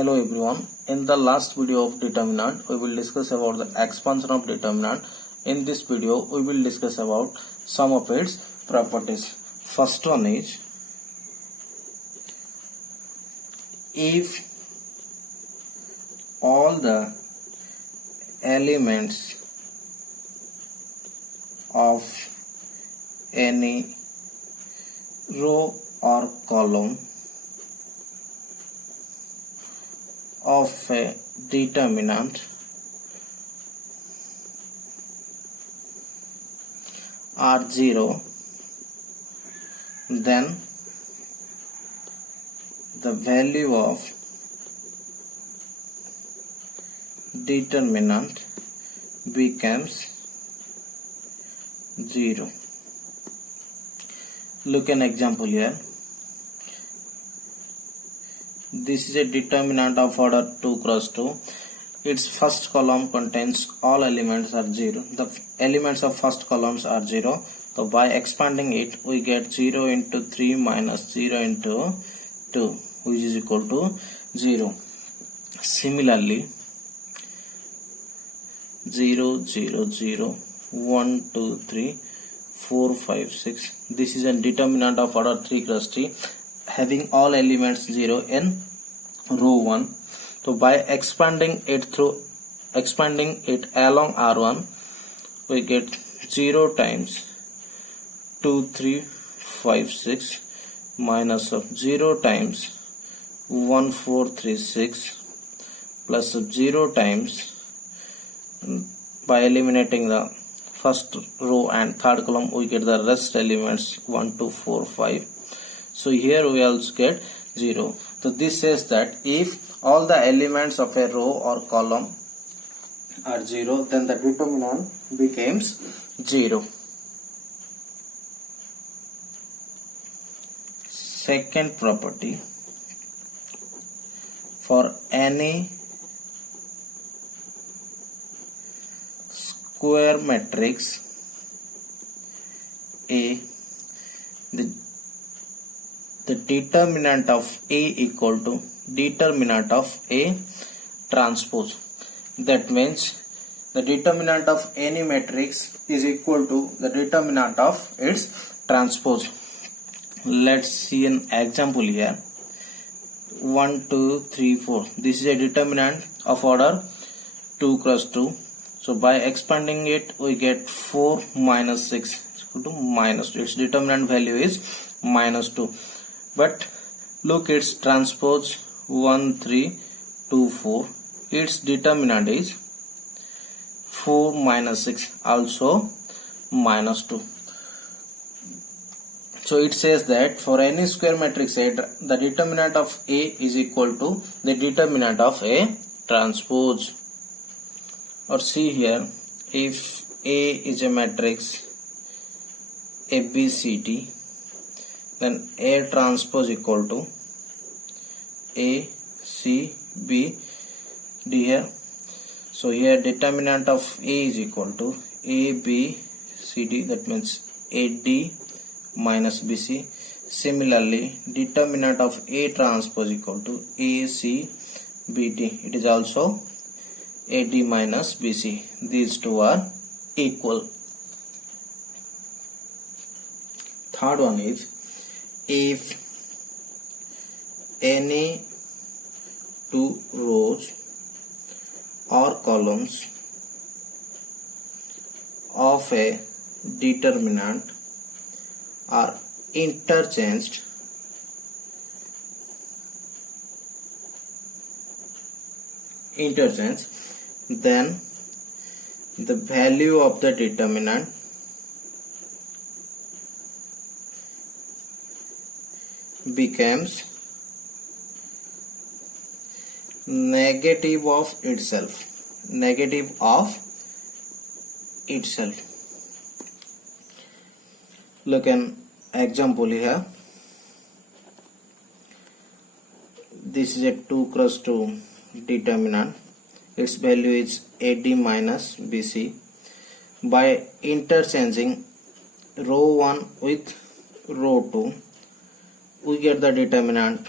Hello everyone. In the last video of determinant, we will discuss about the expansion of determinant. In this video, we will discuss about some of its properties. First one is, if all the elements of any row or column of a determinant are 0, then the value of determinant becomes 0. Look an example here. This is a determinant of order 2 cross 2. Its first column contains all elements are 0. The elements of first columns are 0. So by expanding it, we get 0 into 3 minus 0 into 2, which is equal to 0. Similarly, 0, 0, 0, 1, 2, 3, 4, 5, 6. This is a determinant of order 3 cross 3, having all elements 0 in row 1. So by expanding it along R1, we get 0 times 2, 3, 5, 6 minus of 0 times 1, 4, 3, 6 plus of 0 times, by eliminating the first row and third column, we get the rest elements 1, 2, 4, 5. So here we also get 0. So this says that if all the elements of a row or column are 0, then the determinant becomes 0. Second property, for any square matrix A, the determinant of A equal to determinant of A transpose. That means the determinant of any matrix is equal to the determinant of its transpose. Let's see an example here. 1, 2, 3, 4. This is a determinant of order 2 cross 2. So by expanding it, we get 4 minus 6 is equal to minus 2. Its determinant value is minus 2. But look, its transpose 1, 3, 2, 4. Its determinant is 4 minus 6, also minus 2. So it says that for any square matrix A, the determinant of A is equal to the determinant of A transpose. Or see here, if A is a matrix ABCD, then A transpose equal to A, C, B, D here. So here determinant of A is equal to A, B, C, D, that means AD minus BC. Similarly, determinant of A transpose equal to A, C, B, D. It is also AD minus BC. These two are equal. Third one is, if any two rows or columns of a determinant are interchanged, then the value of the determinant becomes negative of itself. Look an example here. This is a 2 cross 2 determinant. Its value is AD minus BC. By interchanging row 1 with row 2, we get the determinant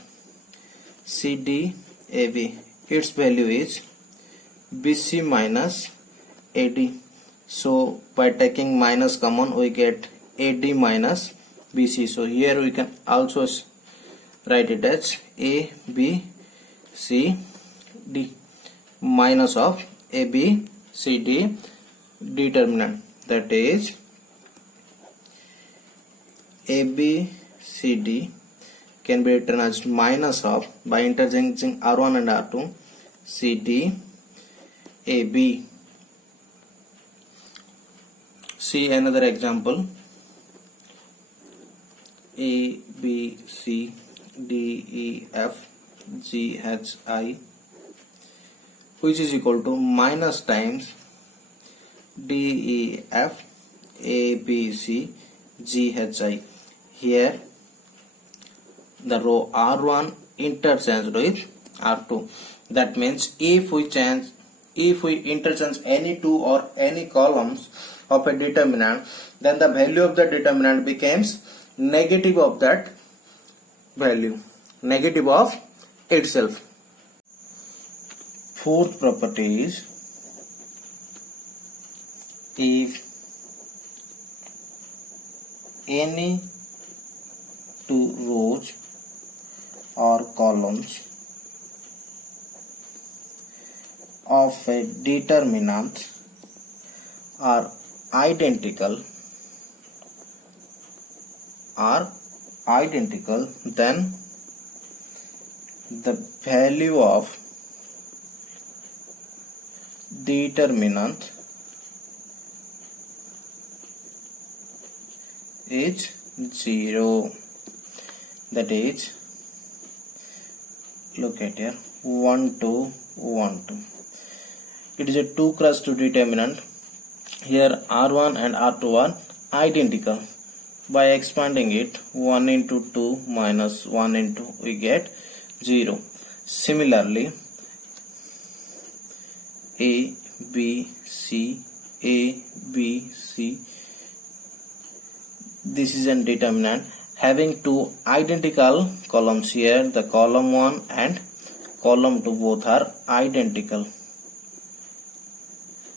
CD AB. Its value is BC minus AD. So by taking minus common, we get AD minus BC. So here we can also write it as A, B, C, D minus of A, B, C, D determinant, that is A, B, C, D can be written as minus of, by interchanging R1 and R2, C, D, A, B. See another example. A, B, C, D, E, F, G, H, I, which is equal to minus times D, E, F, A, B, C, G, H, I. Here the row R1 interchanged with R2. That means if we interchange any two or any columns of a determinant, then the value of the determinant becomes negative of that value, negative of itself. Fourth property is, if any two rows or columns of a determinant are identical, then the value of determinant is 0. That is, look at here, 1 2 1 2. It is a 2 cross 2 determinant. Here R1 and R2 are identical. By expanding it, 1 into 2 minus 1 into, we get 0. Similarly, A, B, C, A, B, C, this is a determinant having two identical columns. Here the column 1 and column 2 both are identical,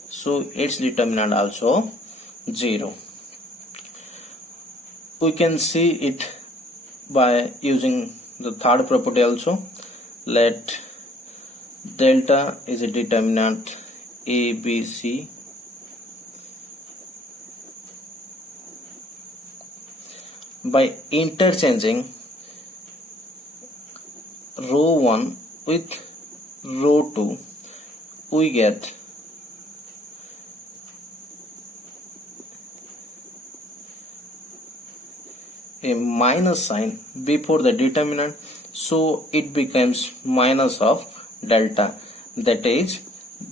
so its determinant also 0. We can see it by using the third property also. Let delta is a determinant A, B, C. By interchanging row 1 with row 2, we get a minus sign before the determinant, so it becomes minus of delta. That is,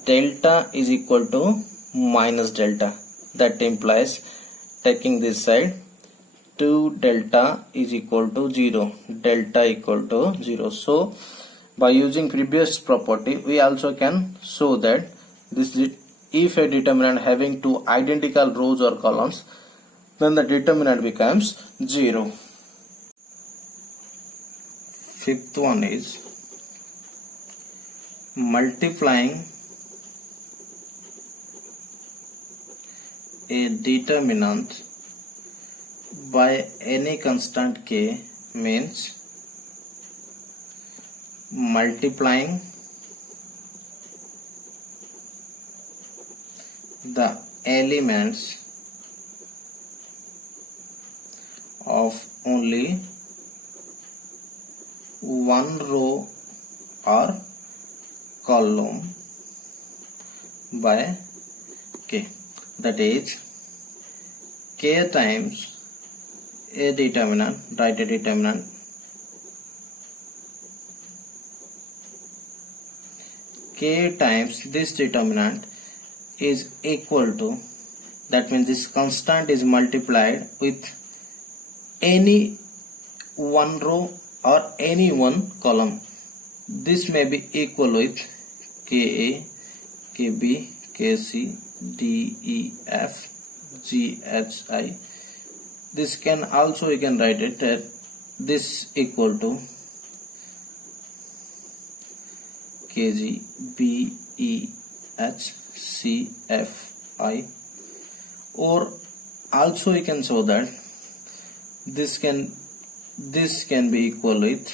delta is equal to minus delta. That implies, taking this side, 2 delta is equal to 0, delta equal to 0. So by using previous property, we also can show that this, if a determinant having two identical rows or columns, then the determinant becomes 0. Fifth one is multiplying a determinant by any constant k means multiplying the elements of only one row or column by k. That is, k times a determinant, write a determinant, k times this determinant is equal to, that means this constant is multiplied with any one row or any one column. This may be equal with Ka, Kb, Kc, D, E, F, G, H, I. This can also, you can write it that this equal to Kg, B, E, H, C, F, I. Or also you can show that this can be equal with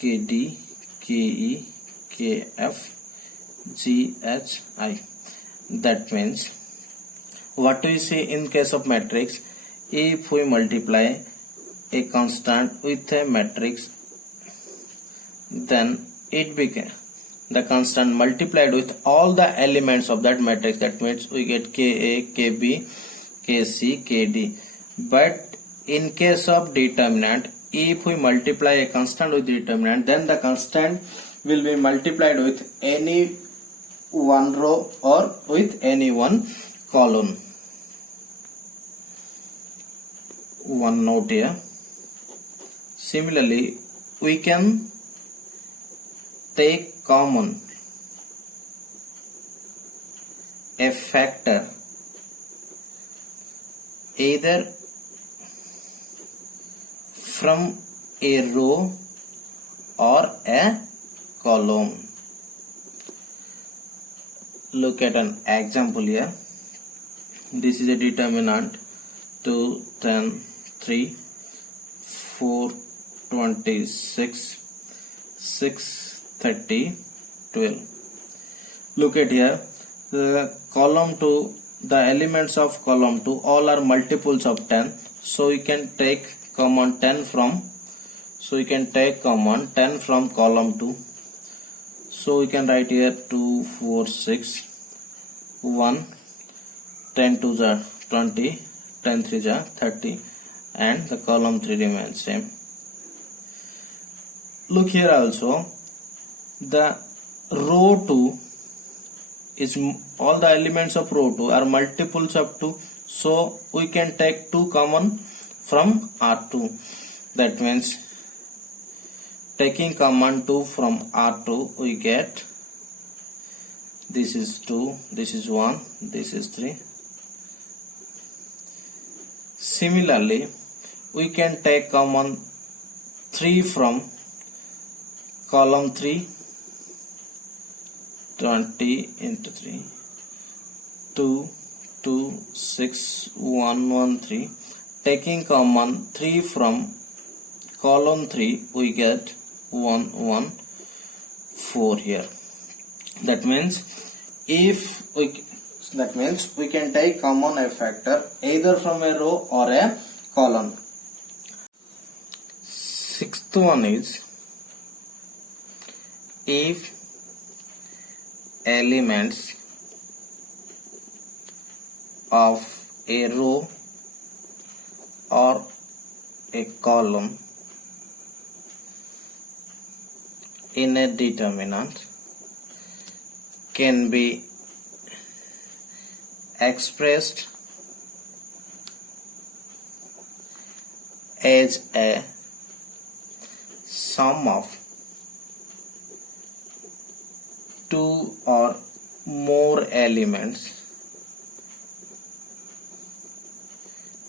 Kd, Ke, Kf, Ghi. That means what we see in case of matrix, if we multiply a constant with a matrix, then it became the constant multiplied with all the elements of that matrix. That means we get Ka, Kb, Kc, Kd. But in case of determinant, if we multiply a constant with determinant, then the constant will be multiplied with any one row or with any one column. One note here. Similarly, we can take common a factor either from a row or a column. Look at an example here. This is a determinant 2, 10, 3, 4, 26, 6, 30, 12. Look at here, the column 2, the elements of column 2 all are multiples of 10. So we can take common 10 from, column 2. So we can write here 2, 4, 6, 1, 10 to the 20, 10 3 the 30, and the column 3 remains same. Look here also, the row 2 is all the elements of row 2 are multiples of 2. So we can take 2 common from R2. That means taking common 2 from R2, we get this is 2, this is 1, this is 3. Similarly, we can take common 3 from column 3, 20 into 3, 2, 2, 6, 1, 1, 3. Taking common 3 from column 3, we get 1, 1, 4 here. That means we can take common a factor either from a row or a column. Sixth one is, if elements of a row or a column in a determinant can be expressed as a sum of two or more elements,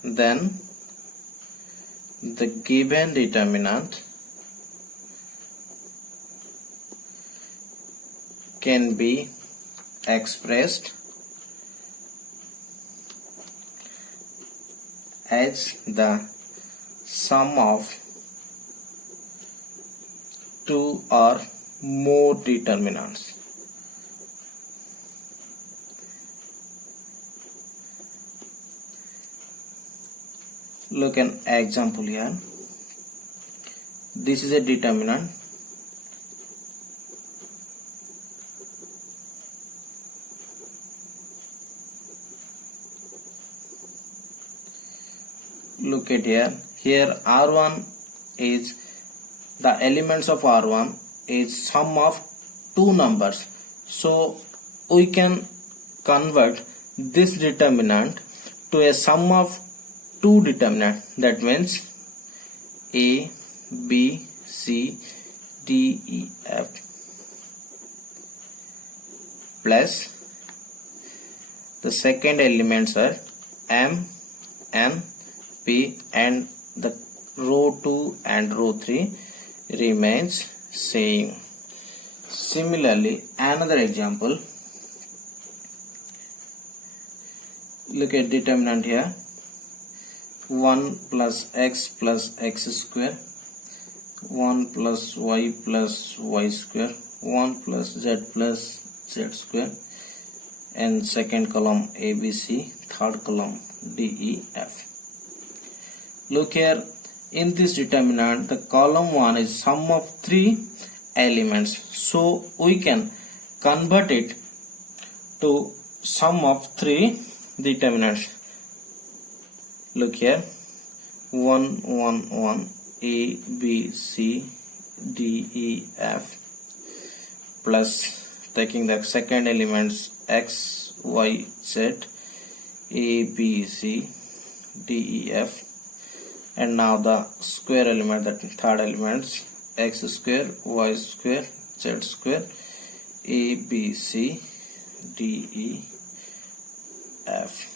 then the given determinant can be expressed as the sum of two or more determinants. Look an example here. This is a determinant. Look at here. Here R1 is the elements of R1 is sum of two numbers. So we can convert this determinant to a sum of two determinant. That means A, B, C, D, E, F plus the second elements are M, N, P, and the row 2 and row 3 remains same. Similarly, another example. Look at determinant here. 1 plus x square, 1 plus y square, 1 plus z square, and second column ABC, third column DEF. Look here, in this determinant the column 1 is sum of 3 elements, so we can convert it to sum of 3 determinants. Look here, 1 1 1 A B C D E F plus taking the second elements x y z A B C D E F, and now the square element, that third elements x square y square z square A B C D E F.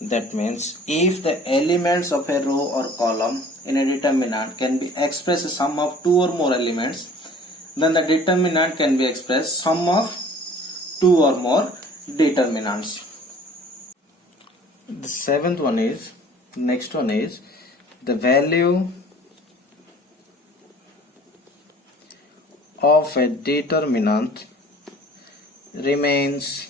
That means if the elements of a row or column in a determinant can be expressed as sum of 2 or more elements, then the determinant can be expressed sum of 2 or more determinants. The next one is the value of a determinant remains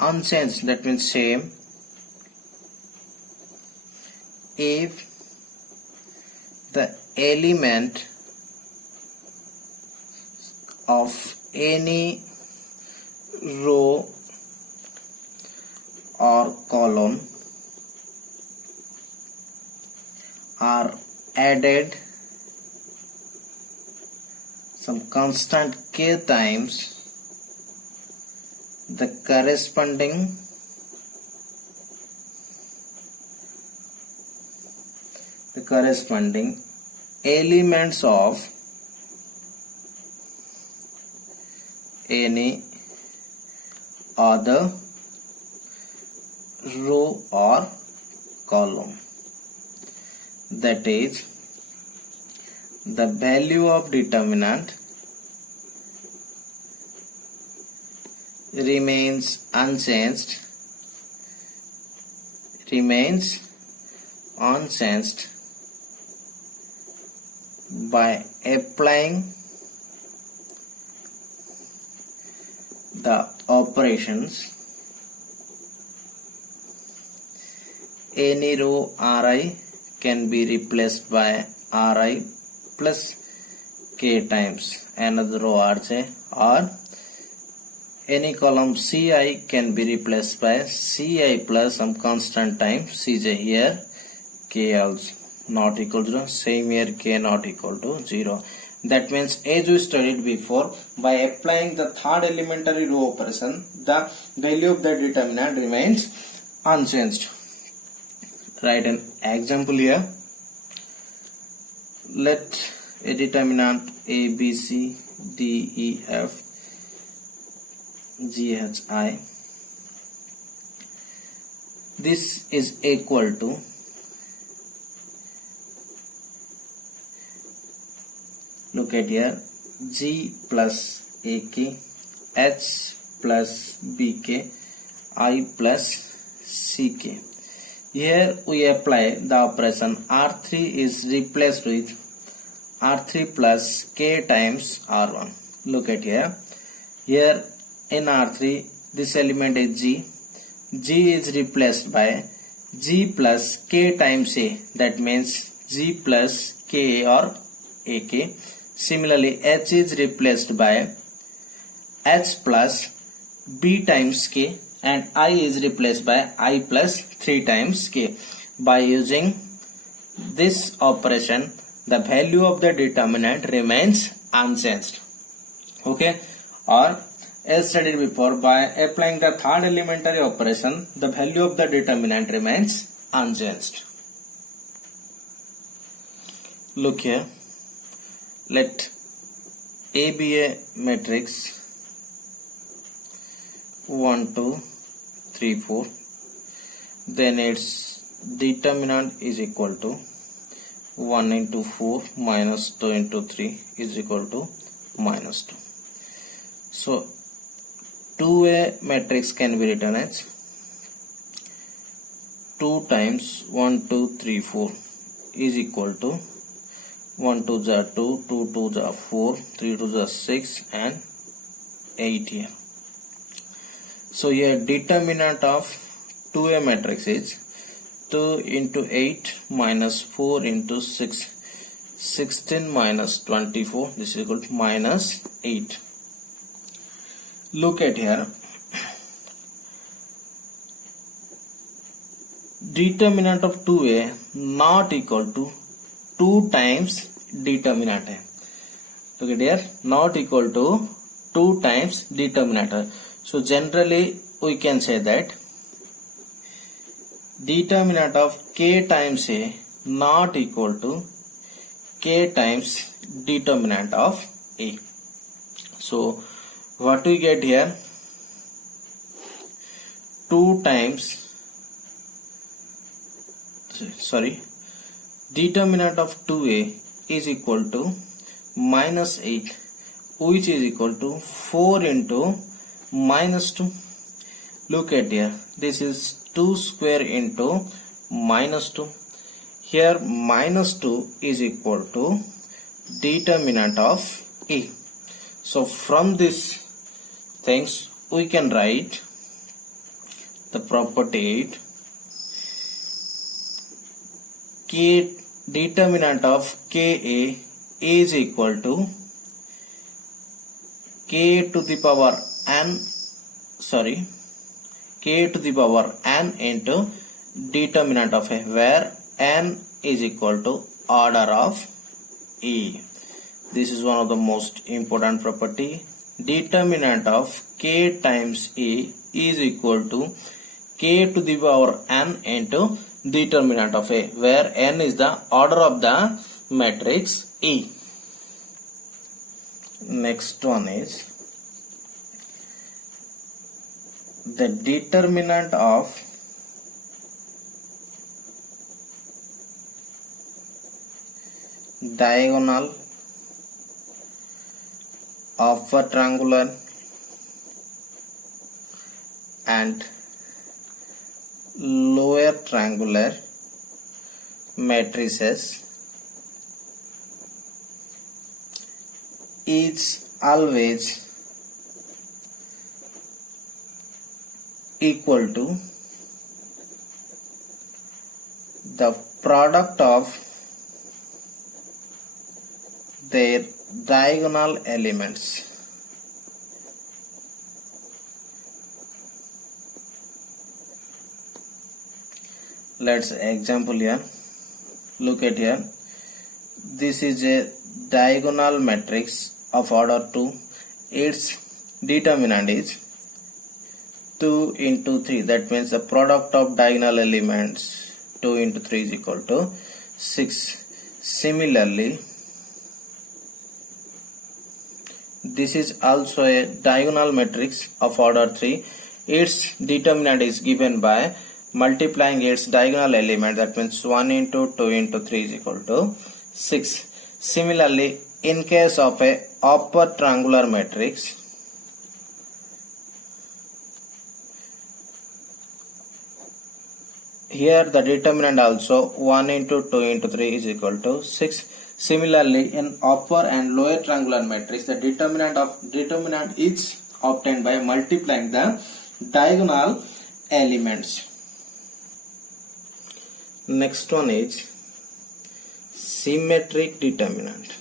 unchanged, that means same, if the element of any row or column are added some constant k times the corresponding elements of any other row or column. That is, the value of determinant remains unchanged by applying the operations any row Ri can be replaced by Ri plus k times another row Rj, or any column Ci can be replaced by Ci plus some constant time Cj. Here k also not equal to 0, same here k not equal to 0. That means, as we studied before, by applying the third elementary row operation, the value of the determinant remains unchanged. Write an example here. Let a determinant A, B, C, D, E, F, G, H, I. This is equal to look at here, G plus AK, H plus BK, I plus CK. Here we apply the operation R3 is replaced with R3 plus K times R1. Look at here. Here in R3 this element is G. G is replaced by G plus K times A. That means G plus K or AK. Similarly, H is replaced by H plus B times K, and I is replaced by I plus 3 times K. By using this operation, the value of the determinant remains unchanged. Okay, or as studied before, by applying the third elementary operation, the value of the determinant remains unchanged. Look here. Let A be a matrix 1, 2, 3, 4. Then its determinant is equal to 1 into 4 minus 2 into 3 is equal to minus 2. So 2A matrix can be written as 2 times 1, 2, 3, 4 is equal to 1 2 are 2, 2 2 are 4, 3 2 are 6 and 8 here. So here determinant of 2A matrix is 2 into 8 minus 4 into 6, 16 minus 24, this is equal to minus 8. Look at here, determinant of 2A not equal to 2 times determinant है. Look at here, not equal to 2 times determinant. So generally we can say that determinant of k times A not equal to k times determinant of A. So what we get here, 2 times, determinant of 2A is equal to minus 8, which is equal to 4 into minus 2. Look at here, this is 2 square into minus 2. Here minus 2 is equal to determinant of A. So from this things we can write the property 8. K determinant of Ka is equal to k to the power n into determinant of A, where n is equal to order of A. This is one of the most important property. Determinant of k times A is equal to k to the power n into determinant of A, where n is the order of the matrix A. Next one is the determinant of diagonal of a triangular and lower triangular matrices is always equal to the product of their diagonal elements. Let's example here. Look at here. This is a diagonal matrix of order 2. Its determinant is 2 into 3. That means the product of diagonal elements 2 into 3 is equal to 6. Similarly, this is also a diagonal matrix of order 3. Its determinant is given by multiplying its diagonal element. That means 1 into 2 into 3 is equal to 6. Similarly, in case of a upper triangular matrix, here the determinant also 1 into 2 into 3 is equal to 6. Similarly, in upper and lower triangular matrix, the determinant is obtained by multiplying the diagonal elements. Next one is symmetric determinant.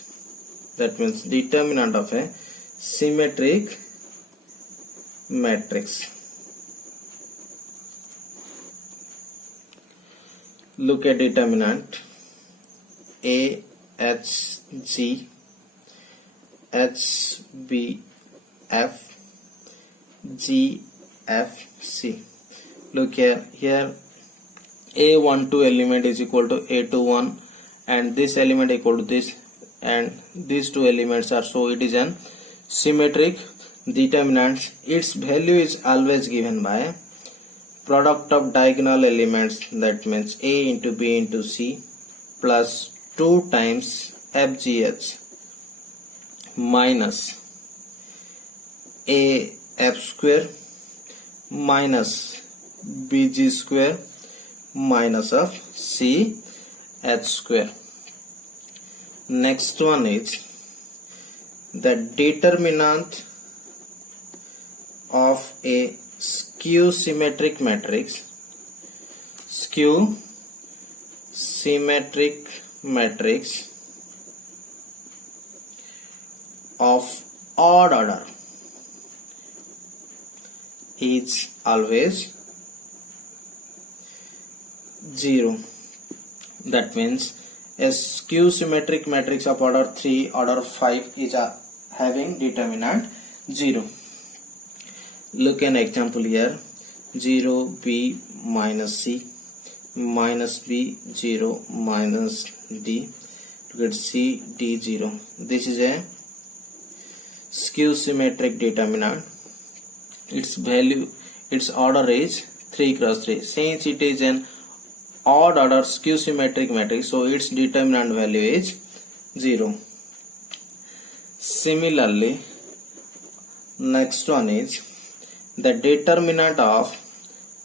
That means determinant of a symmetric matrix. Look at determinant A H G H B F G F C. Look here A12 element is equal to A21 and this element equal to this, and these two elements are, so it is an symmetric determinant. Its value is always given by product of diagonal elements, that means A into B into C plus 2 times FGH minus AF square minus BG square minus of CH square. Next one is the determinant of a skew symmetric matrix. Skew symmetric matrix of odd order is always 0. That means a skew symmetric matrix of order 3, order 5 is having determinant 0. Look an example here. 0 B minus C minus B 0 minus D to get C D 0. This is a skew symmetric determinant. Its order is 3 cross 3. Since it is an odd order skew symmetric matrix, so its determinant value is 0. Similarly, next one is the determinant of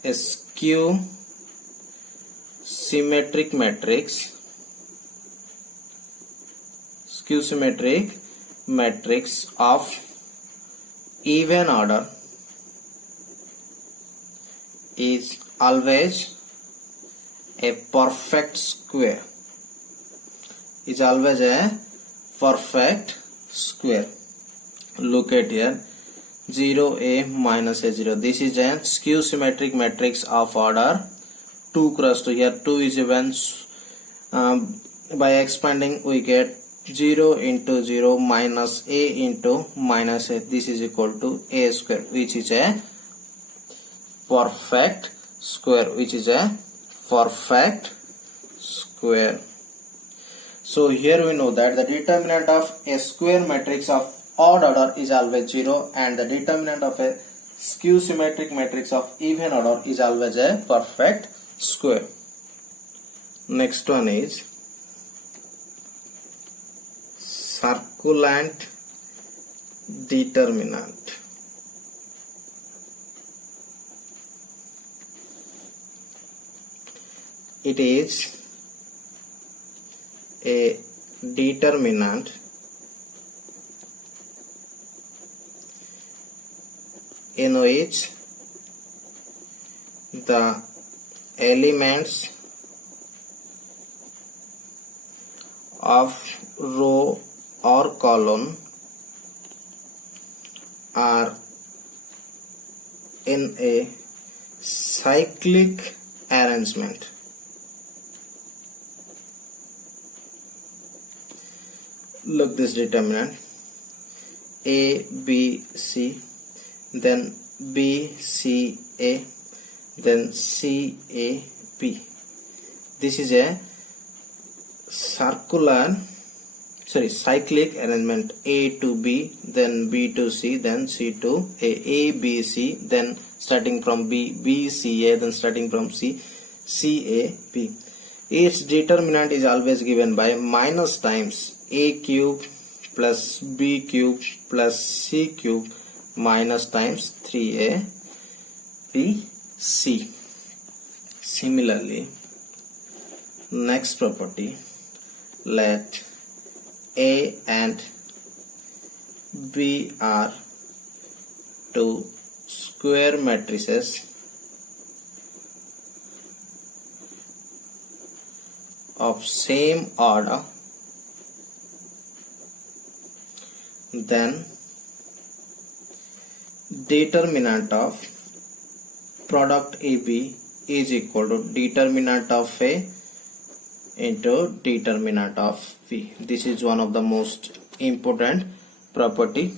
a skew symmetric matrix of even order is always a perfect square. Look at here. 0A minus A0. This is a skew symmetric matrix of order 2 cross 2. Here 2 is even by expanding we get 0 into 0 minus A into minus A. This is equal to A square, which is a perfect square. So here we know that the determinant of a square matrix of odd order is always 0 and the determinant of a skew symmetric matrix of even order is always a perfect square. Next one is circulant determinant. It is a determinant in which the elements of row or column are in a cyclic arrangement. Look this determinant: A B C, then B C A, then C A B. This is a cyclic arrangement. A to B, then B to C, then C to A. A B C, then starting from B, B C A, then starting from C, C A B. Its determinant is always given by minus times A cube plus B cube plus C cube minus times 3A B C. Similarly, next property, let A and B are two square matrices of same order, then determinant of product AB is equal to determinant of A into determinant of B. This is one of the most important property